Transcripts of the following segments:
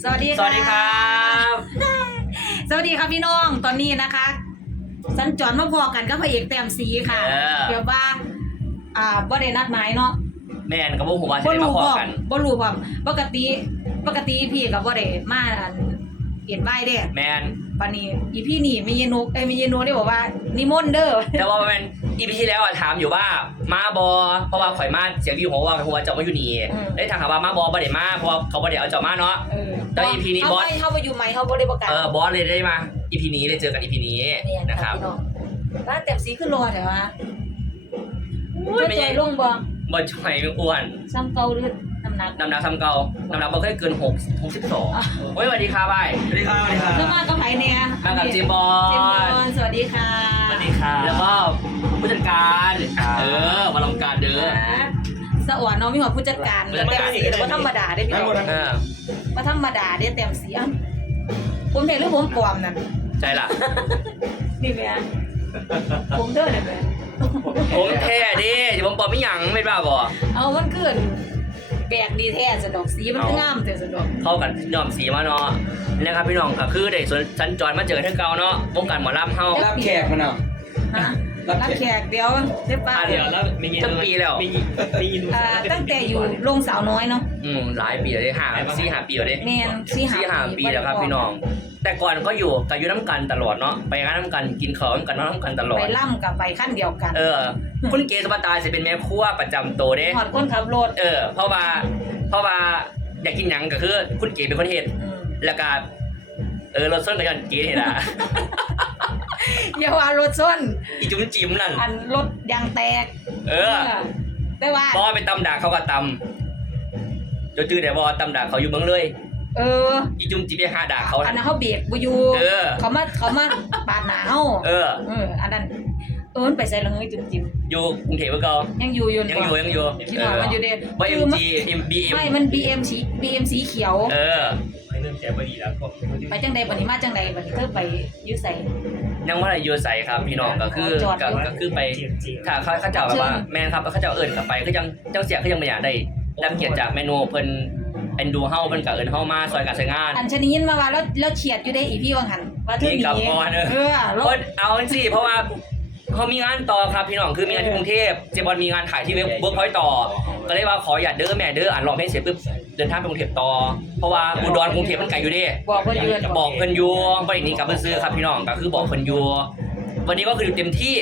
สวัสดีค่ะสวัสดีครับ สวัสดีครับพี่น้องตอนนี้นะคะ สัญจรมาพอกันก็พระเอกแต้มสีค่ะ เออ เดี๋ยวว่า อ่าบ่ได้นัดหมายเนาะแม่นกับพวกผมว่าจะบ่ได้มารู้พพอร้อมกัน บ่รู้พร้อมปกติปกติพี่กับบ่ได้มาอันเห็นใบเด้ แม่น ปานนี้อีพี่นี่มีเยนุกเอ้ยมีเยนุได้บอกว่านิมนต์เด้อแต่ว่ามันอีพีที่แล้วอะถามอยู่ว่ามาบอเพราะว่าข่อยมาเสียงพี่หัวว่าหัวเจ้ามาอยู่นี่อืมได้ถามว่ามาบอบ่ได้มาเพราะว่าเขาบ่ได้เอาเจ้ามาเนาะ เออแต่ EP นี้เาบอสไปเฮาไปอยู่ไหมเฮาบ่ได้ประกาศเออบอสเลยได้มาอีพีนี้เลยเจอกันอีพีนี้เนี่ยนะครับ พี่น้องร้านแต้มสีขึ้นรอเถอะวะอุ้ยไม่ใจใช่ลงบ่บอ ลช่วยไม่อ้วนซ้ำเก่าหรือน้ำหนักน้ำหนักทำเก่าน้ำหนักบ่เคยเกินหกหกสิบสองอะเฮ้ยสวัสดีครับบายสวัสดีครับสวัสดีครับแล้วมากับไผเนี่ยมากับเจมส์บอเจมส์บลอลสวัสดีค่ะสวัสดีครับแล้วก็ผู้จัดการครับเออมาลองการเด้อสะอ่อนเนาะมีหัวผู้จัดการผู้จัดแต่การสีแต่ว่าธรรมดาได้พี่น้องเออว่าธรรมดาได้เต็มสีอะผมเห็นหรือผมปลอมนั่นใจล่ะนี่แม่ผมเด้อเนี่ยแม่ ผมแท้ดิอย่าผมปลอมไม่หยังไม่บ้าบ่เอามันเกินแปลกดีแท้สะดอกสีมันเอางามแต่สะดอกเข้ากันยอมสีมาเนาะนะครับพี่น้องก็คือได้ส่วนสัญจรมาเจอกันที่เก่าเนาะวงการหมอลำเฮารับแขกมาเนาะฮะรับรับแขกแขกเดียวได้ป่ะอะเดี๋ยวแล้วมีตั้งปีแล้วมีมียินอ่าตั้งแต่อยู่โรงสาวน้อยเนาะอืมหลายปีแล้วเด้ห้าสี่ห้าปีแล้วเด้แม่นสี่ห้าสี่ห้าปีปีแล้วครับพี่น้อง แต่ก่อนก็อยู่กับอยู่น้ำกันตลอดเนาะไปงานน้ำกันกินข้าวน้ำกันนอนน้ำกันตลอไปดล่ำกับไปขั้นเดียวกันเออ คุณเกศปตาจะเป็นแม่ครัวประจำตัวเด้ถอดคนขับรถเออ เพราะว่า เพราะว่าอยากกินหยังก็คือคุณเกศเป็นคนเฮ็ดอืมแล้วก็เออรถส้นก็ย้อนเกศเฮ็ดอะ อย่าว่ารถส้นอีจุ้มจิ้มนั่น อันรถยางแตกเออ แต่ว่าบอไปตำด่าเขาก็ตำจนจื้อแต่บอตำด่าเขาอยู่เมืองเลย เอออีจุ้มจีไปหาด่าเขาอันน่ะนั้นเขาเบรกบ่อยู่เออ เขามาเขามาปาดหน้าเฮาเออเอออันนั้นเออมันไปใส่ละเฮ้ยจุ่มอยู่กรุงเทพเมื่อก่อนๆยังอยู่อยู่ยังอยู่ยังอยู่ที่หน่อยมันอยู่เด้ว่าคือมัน MG MBM ไม่มัน BM สี BM สีเขียว เออเริ่มแก่พอดีแล้วก็ไปจังใดบัดนี้มาจังใดบัดนี้เธอไปยึดใส่ยังว่าอะไรอยู่ใส่ครับพี่น้องก็คือจอดก็ก็คือไปถ้าเขาเขาเจ้าแบบว่าแม่นครับเขาเจ้าเอิญกลับไปก็ยังเจ้าเสียก็ยังไม่อยากได้รับเกียรติจากเมนูเพิ่น เอ็นดูเฮาเพิ่นก็เอิญเฮามาซอยการใช้งานอันชนินมาว่าแล้วแล้วเฉียดอยู่ได้อีพี่ว่าหันว่าเธอหนี่นีกลับก่อนเออเออรเพราะถเอาสิเพราะว่าเขามีงานต่อครับพี่น้องคือมีงานที่กรุงเทพเจบอลมีงานถ่ายที่เว็บเวิร์กพอยต์ต่อ ก็เลยว่าขออย่าเด้อแม่เด้ออ่านร้องเพลงเสร็จปุ๊บเดินทางไปกรุงเทพต่อ เพราะว่าอุดรกรุงเทพมันไกลอยู่เดิ บอกเพิ่นเดือนบอกเพิ่นอยู่ประเด็นนี้กลับเพิ่นซื้อครับพี่น้องก็คือบอกเพิ่นอยู่วันนี้ก็คือเต็มที่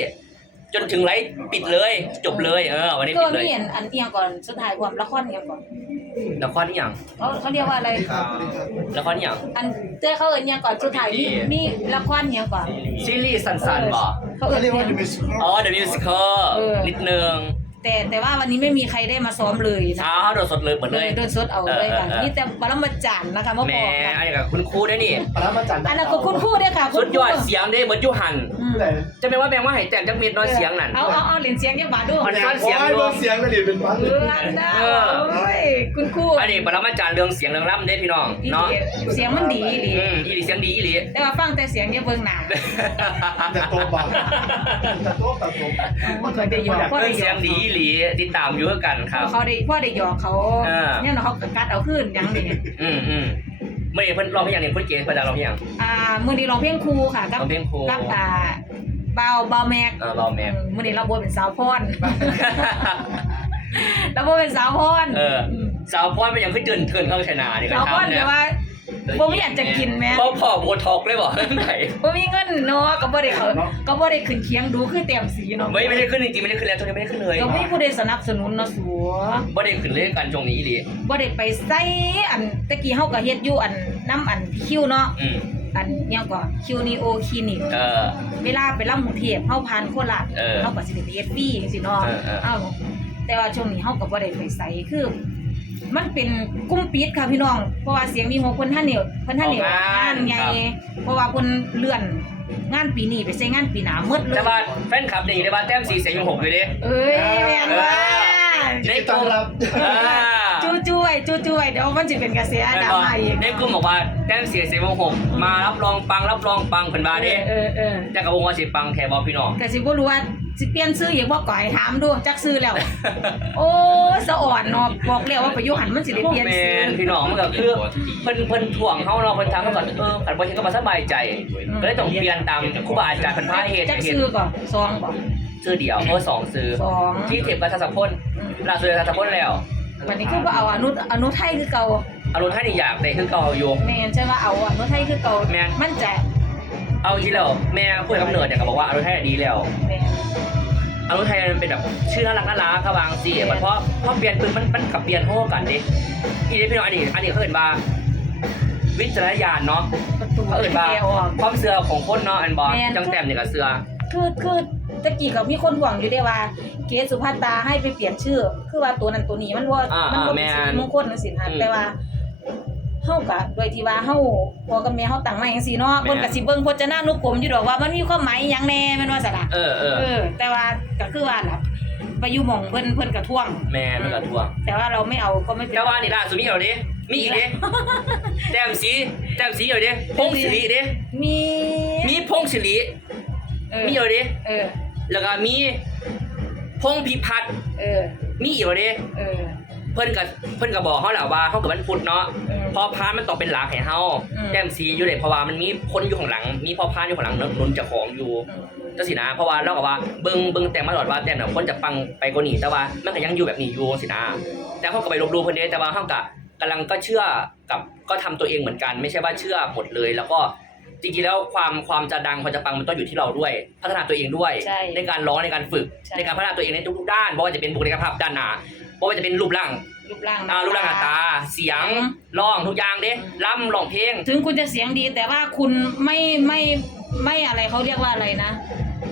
จนถึงไลฟ์ปิดเลย จบเลยเออวันนี้ก็ปิดเลย มีอันอันเอียงก่อนสุดท้ายความละครเอียงก่อน ละครนี่หยังเขาเขาเรียกว่าอะไร ละครนี่หยังอันเต้เขาเอิ้นเอียงก่อนสุดท้ายมีมีละครเอียงก่อนซีรีส์สั้นๆบ่เขาเอิ้นเอียงอ๋อ The Musical เออนิดนึง แต่แต่ว่าวันนี้ไม่มีใครได้มาซ้อมเลยนะเช้าโดดสดเลยหมดเลยเดินสดเอาเลยค่ะเออเออเออนี่แต่ปรมาจารย์นะคะมาแหบม่อกกันอันนี้กับคุณครูด้วยนี่ปรมาจารย์อันนั้นก็คุณครู่ด้วยค่ะคุสุณดคยรู่อดเสียงเด้เหมือนอยูหันอืมจะเป็นว่าแบงว่าให้แต้มจักเม็ดน้อยเสียงนั่นเอาเอาเอาเหรียญเสียงยังบาดด้วยมันซ่อเสียงโอ้ยเสียงกระดิ่งเป็นพันเอออันน่ะเออโอ้ยคุณครู่อันนี้ปรมาจารย์เรื่องเสียงเรื่องล่ำเด้พี่น้องอีหเนาะลีเสียงมันดีอีหลีอืมอีหลีเสียงดีอีหลีแต่ว่าฟังแต่เสียงเนี่ยเบิ่งหน้าแต่โตบังแต่โตแต่โตมันก็ได้อยู่พอเรื่ได้องหยเสียองกดีอีหลีติดตามอยู่คือกันครับ เขาได้พ่อได้หยอกเขาเออ เนี่ยเนาะเขาก็กัดเอาขึ้นหยังนี่อืมอืมเมื่อนี้เพิ่นร้องเพลงอย่างนี้เพิ่นเก๋เพิ่นจะร้องเพลงอย่าง อ่ามื้อนี้ร้องเพลงครูค่ะกับร้องเพลงครู กับอ่าเบาเบาแม็กเออร้องแม่ มื้อนี้เราบ่เป็นสาวพรเราบ่เป็นสาวพรเออ สาวพรเป็นอย่างคือเดินเทินเข้าชนะนี่ก็สาวพรทำแปลเนี่ยว่า บ่มีอันจะกินแม่บ่พอโบท็อกเลยบ่ไหนบ่มีเงินเนาะก็บ่ได้เขาก็บ่ได้ขึ้นเคียงดูคือเต็มสีเนาะไม่ไม่ได้ขึ้นจริงๆไม่ได้ขึ้นแล้วตอนนี้ไม่ได้ขึ้นเลยก็มีผู้ใดสนับสนุนเนาะสัวบ่ได้ขึ้นเลยกันช่วงนี้อีหลีบ่ได้ไปใส่อันตะกี้เฮาก็เฮ็ดอยู่อันน้ำอันคิวเนาะอืมอันเนี้ยก็คิวนีโอคลินิกเออเวลาไปลำกรุงเทพเฮาผ่านโคราชเออเฮาก็สิได้ไปเฮ็ดฟรีจังซี่เนาะเออเออเอ้าแต่ว่าช่วงนี้เฮาก็บ่ได้ไปใส่คือ มันเป็นกลุ่มปิดค่ะพี่น้อง เพราะว่าเสียงมีของเพิ่นท่านนี่เพิ่นท่านนี่ออกงานใหญ่ครับเพราะว่าเพิ่นเลื่อนงานปีนี้ไปใส่งานปีหน้าหมดเลยแต่ว่าแฟนคลับนี่ได้ว่าแต้มสีเสียงยังหกอยู่เด้เอ้ยแม่นว่าในกลุ่มอ่าจู้จุ้ยจู้จุ้ยเดี๋ยวมันสิเป็นกระแสดราม่าอีกในกลุ่มบอกว่าแต้มเสียเสียงหกมารับรองปังรับรองปังเพิ่นว่าเด้เออเออแต่กับวงว่าสิปังแค่บ่พี่น้องก็สิบ่รู้ว่า สิเปลี่ยนซื้ออีกบ่ก่อยถามดูจักซื้อแล้ว โอ้สะอ่อนเนาะบอกแล้วว่าไปอยู่หันมันสิได้เปลี่ยนแมซื้อนพี่น้องมันก็คือเพิ่นเพิ่นถ่วงเฮาเนาะเพิ่นทำมาก่อนเออกันบ่เห็นก็บ่สบายใจ ก็เลยต้องเปลี่ยนตามครูบาอาจารย์เพิ่นพาเฮ็ดจักเฮ็ดซื้อก่อนซองก่อนชื่อเดียวเพราะว่าสองซื้อสองที่เทปกับทัศพลอืมล่าสุดทัศพลแล้ววันนี้คือว่าเอาอนุอนุไทยคือเก่าอารมณ์ท่านนี่อยากได้คือเก่าอยู่แม่นใช่ว่าเอาอนุไทยคือเก่าแม่นมันจะ เอาจริงแล้วแม่พูดกับกำเนิดเนี่ยก็บอกว่าอารมณ์ไทยดีแล้วแม่นอารมณ์ไทยมันเป็นแบบชื่อน่ารักน่ารักครับบางสิมันเพราะเพราะเปลี่ยนปืนมันมันกับเปลี่ยนโฮกันดิอีนี่พี่น้องอันนี้อันนี้เขาเห็นว่าวิจารณญาณเนาะประตูเขาเห็นว่าแกออกความเสือของคนเนาะอันบอลแม่นจังแต้มเนี่ยกับเสือคือคือตะกี้ก็มีคนห่วงอยู่ได้ว่า เกศสุภาตาให้ไปเปลี่ยนชื่อ คือว่าตัวนั้นตัวนี้มันว่าอ่ามับ่อ่าเป็นแม่สินริมงคลจังซี่นะอืมแต่ว่า เฮาก็โดยที่ว่าเฮาพ่อกับแม่เฮาตั้งมาจังซี่เนาะแม่น เพิ่นก็สิเบิ่งพจนานุกรมอยู่ดอกว่ามันมีความหมายอิหยังแน่แม่นว่าซั่นล่ะเออเออเออ แต่ว่าก็คือว่าล่ะไปอยู่หม่องเพิ่นเพิ่นก็ท่วง แม่มันกับทวงแต่ว่าเราไม่เอาก็ไม่เป็น แต่ว่านี่ล่าสุดมีเหรอดิมีอีกดิแต้มสีแต้มสีเหรอดิพงศิริดิมีมีพงศิริเออมีเหรอดิเออ แล้วก็มีพงพิพัฒน์เออ มีอีกเหรอดิเออ เพิ่นกับเพิ่นกับบอกเขาแหละว่าเขากับมันพุทธเนาะ เออ พอพานมันต้องเป็นหลักให้เฮาอืม แต้มสีอยู่เลยเพราะว่ามันมีคนอยู่ข้างหลัง มีพ่อพานอยู่ข้างหลังหนุนเจ้าของอยู่จังสินะ เพราะว่าเราก็ว่าเบิ่งเบิ่งแต่มาตลอดว่าแต่น่ะคนจะปังไปกว่านี้แต่ว่ามันก็ยังอยู่แบบนี้อยู่สินะ แต่เขาก็ไปลบหลู่เพิ่นเด้แต่ว่าเขาก็กำลังก็เชื่อกับก็ทำตัวเองเหมือนกัน ไม่ใช่ว่าเชื่อหมดเลย แล้วก็จริงๆแล้วความความจะดังความจะปังมันต้องอยู่ที่เราด้วย พัฒนาตัวเองด้วย ใช่ในการร้องในการฝึก ใช่ ในการพัฒนาตัวเองในทุกๆด้านไม่ว่าจะเป็นบุคลิกภาพด้านหน้า ไม่ว่าจะเป็นรูปร่างรูปร่างอ่ารูปร่างหน้าตา เสียงร้องทุกอย่างเด้ล่ำร้องเพลง ถึงคุณจะเสียงดีแต่ว่าคุณไม่ไม่ไม่อะไรเขาเรียกว่าอะไรนะ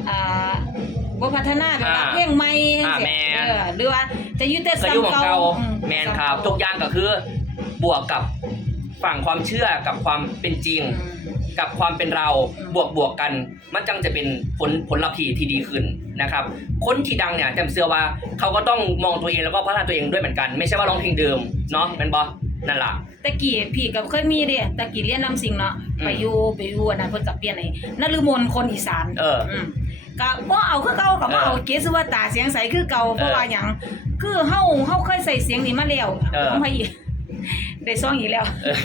อ่าบ่พัฒนาแบบว่าอ่าเพลงใหม่อ่าจังแม่ซี้เออหรือว่าจะยึดแต่ก็อยู่ของซ้ำเก่าอืแมนครับทุกอย่างก็คือบวกกับฝั่งความเชื่อกับความเป็นจริง อืม กับความเป็นเราอืมบวกบวกกัน มันจังจะเป็นผลผลลัพธ์ที่ที่ดีขึ้นนะครับ คนที่ดังเนี่ยแจมเชื่อว่าเขาก็ต้องมองตัวเองแล้วก็พัฒนาตัวเองด้วยเหมือนกัน ไม่ใช่ว่าร้องเพลงเดิมเนาะเป็นบอนั่นล่ะตะกี้พี่ก็เคยมีเด้ตะกี้เรียนนำสิ่งเนาะอืมไปอยู่ไปอยู่อันนั้นเพิ่นก็เปลี่ยนให้นฤมลคนอีสานเออมก็บ่เอาคือเก่าก็บ่เอาเกสุว่าตาเสียงใสคือเก่าเพราะว่าหยังคือเฮาเฮาเคยใส่เสียงนี้มาแล้วเออของไผอีกได้ซ่องอีกแล้วเออ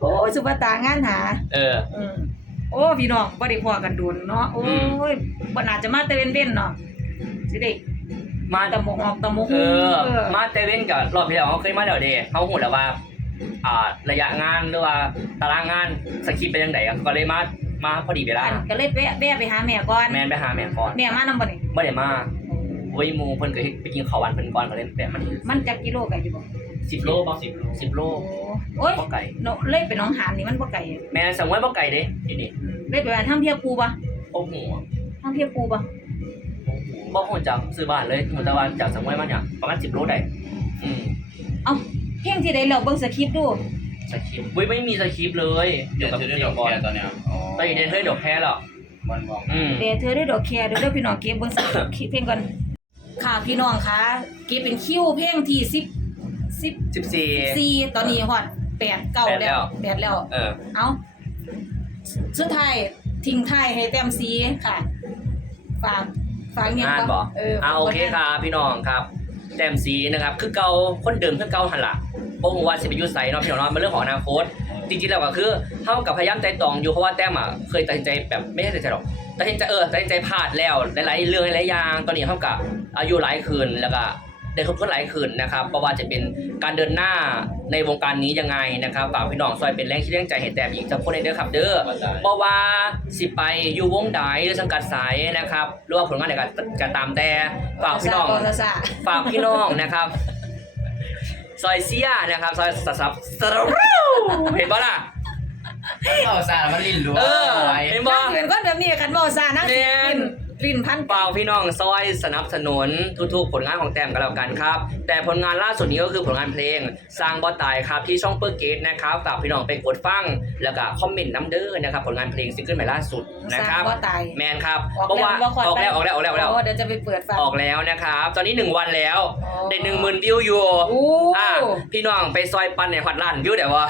โอ้ยสุภาตางานหา เออ อืมโอ้พี่น้องบ่ได้พอกันโดนเนาะโอ้อืมยบ่น่าจะมาแต่เว้นๆเนาะสิได้มาตะหมกออกตะหมกเออเออมาเตเว่นกับรอบที่แล้วเขาเคยมาแล้วเด้เขาหูแล้วว่า อ่า ระยะงานหรือว่าตารางงานสคริปต์เป็นยังไงก็เลยมา มาพอดีเวลาอันก็เลยแวะแวะไปหาแม่ก่อนแมนไปหาแม่ก่อนแม่มานำบ่นี่ไม่ได้มาโอ้ยหมูเพิ่นก็เฮ็ดไปกินข้าววันเพิ่นก่อนก็เลยแปะมันมันจักกิโลไกลอยู่บ่ สิบโลป่ะสิบโลสิบโล โอ้ยบ่ไก่ เนาะเลยไปหน้องหานนี่มันบ่ไกลแม่นสังไว้บ่ไก่เด้นี่นี่อืมเลยไปบ้านทางเพียปูบ่โอ้โหทางเพียปูบ่บ่ฮู้จักซื้อบ้านเลยฮู้แต่ว่าจากสังไว้มาเนี่ยประมาณ10โลได้อืมเอ้าเพลงที่ใดแล้วเบิ่งสคริปต์ดูสคริปต์อุ้ยไม่มีสคริปต์เลยเดี๋ยวกับจะเพได้ลดองกก่อนแค่ตอนเนี้ยอ๋อตอนนี้เดนเฮ้ยดอกแพ้แล้วมันบอกอืม เดยวเธอได้ดอกแคร์เด้อเด้อพี่น้องเก็บเบิ่งสคริปต์เพลงก่อนค่ะพี่น้องคะเก็บเป็นคิวเพลงที่10 10 14สี่ตอนนี้ฮอดแปดเก้าแปดแล้แล้วว แปดแล้ว เออ เอาสุดท้ายทิ้งท้ายให้แต้มสีค่ะ ฝากฝากเงี้ยงานบ่เอออ่าโอเคครับพี่น้องครับ แต้มสีนะครับ คือเก่าคนเดิมคือเก่าหั่นล่ะบ่ฮู้ว่าสิไปอยู่ไสเนาะพี่น้องเนาะมันเรื่องของอนาคต จริงๆแล้วก็คือเท่ากับพยายามใจตองอยู่เพราะว่าแต้มอะเคยตัดสินใจแบบไม่ใช่ตัดสินใจหรอกตัดสินใจเออตัดสินใจพลาดแล้วหลายๆเรื่องหลายๆอย่างตอนนี้เท่ากับอายุหลายคืนแล้วก็ ได้ทบทวนหลายคืนนะครับเพราะว่าจะเป็นการเดินหน้าในวงการนี้ยังไงนะครับฝากพี่น้องซอยเป็นแรงคิดแรงใจให้แต้มอีกสักคนในเด้อครับเด้อเพราะว่าสิไปอยู่วงใดหรือสังกัดสายนะครับหรือว่าผลงานในการจะตามแต่ฝากพี่น้องซาซาฝากพี่น้องนะครับซอยเซียนะครับซอยสับสับสรเห็นปะล่ะเอาซามันลิ้นรัวเออเห็นบ้าปะนอื่นก็แบบนี้กันบ่ซานะแม่น กลิ่นพันฝากพี่น้องซอยสนับสนุนทุกๆ ผลงานของแต้มกันแล้วกันครับ แต่ผลงานล่าสุดนี้ก็คือผลงานเพลง สร้างบอตายครับที่ช่องเปอร์เกตนะครับฝากพี่น้องไปกดฟัง แล้วก็คอมเมนต์น้ำเด้อนะครับผลงานเพลงซิงเกิลใหม่ล่าสุดนะครับว่าตายแมนครับออกเพราะแล้วว่าว่าคอยออกแล้วออกแล้วออกแล้วออกแล้ว โเดี๋ยวจะไปเปิดฟัง ออกแล้วนะครับ ตอนนี้หนึ่งวันแล้ว อ๋อ ได้หนึ่งหมื่นวิวอยู่โอ้อ่าพี่น้องไปซอยปันในหอดล้านวิวเดี๋ยววะ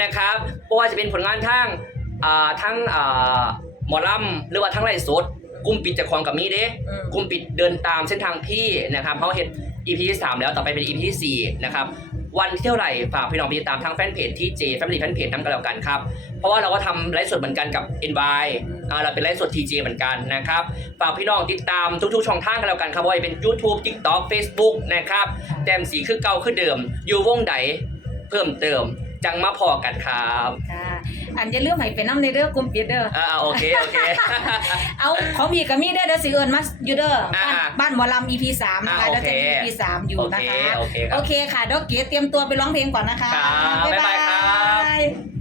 นะครับเพราะว่าจะเป็นผลงานทั้งอ่าทั้งอ่าห มอลำหรือว่าทั้งไลฟ์สดกลุ่มปิดจากความกับมีเด้อืมกลุ่มปิดเดินตามเส้นทางพี่นะครับเพราะเห็น EP ที่3แล้วต่อไปเป็น EP ที่4นะครับวันที่เท่าไหร่ฝากพี่น้องไปติดตามทางแฟนเพจที่ J Family แฟนเพจนั้นก็แล้วกันครับ เพราะว่าเราก็ทำไลฟ์สดเหมือนกันกับ NY อ่าเราเป็นไลฟ์สด TJ เหมือนกันนะครับฝากพี่น้องติดตามทุกๆช่องทางกันแล้วกันครับว่าจะเป็น YouTube TikTok Facebook นะครับแต้มสีคือเก่าคือเดิม อยู่วงใดเพิ่มเติม จังมาพอกันครับ ค่ะ อันอย่าลืมให้ไปนํในเด้อกลุ่มปิดเด้ออ่าโอเคโอเค เอาของพี่กับมีเด้อเด้อสิเอิญมาอยู่เด้อบ้านอ่าบ้านหมอลำ EP สามนะคะอ่าแล้วจะมี โอเค EP สามอยู่นะคะโอเคโอเคครับโอเคค่ะเดอกเกียเตรียมตัวไปร้องเพลงก่อนนะคะครับบ๊ายบายครับาย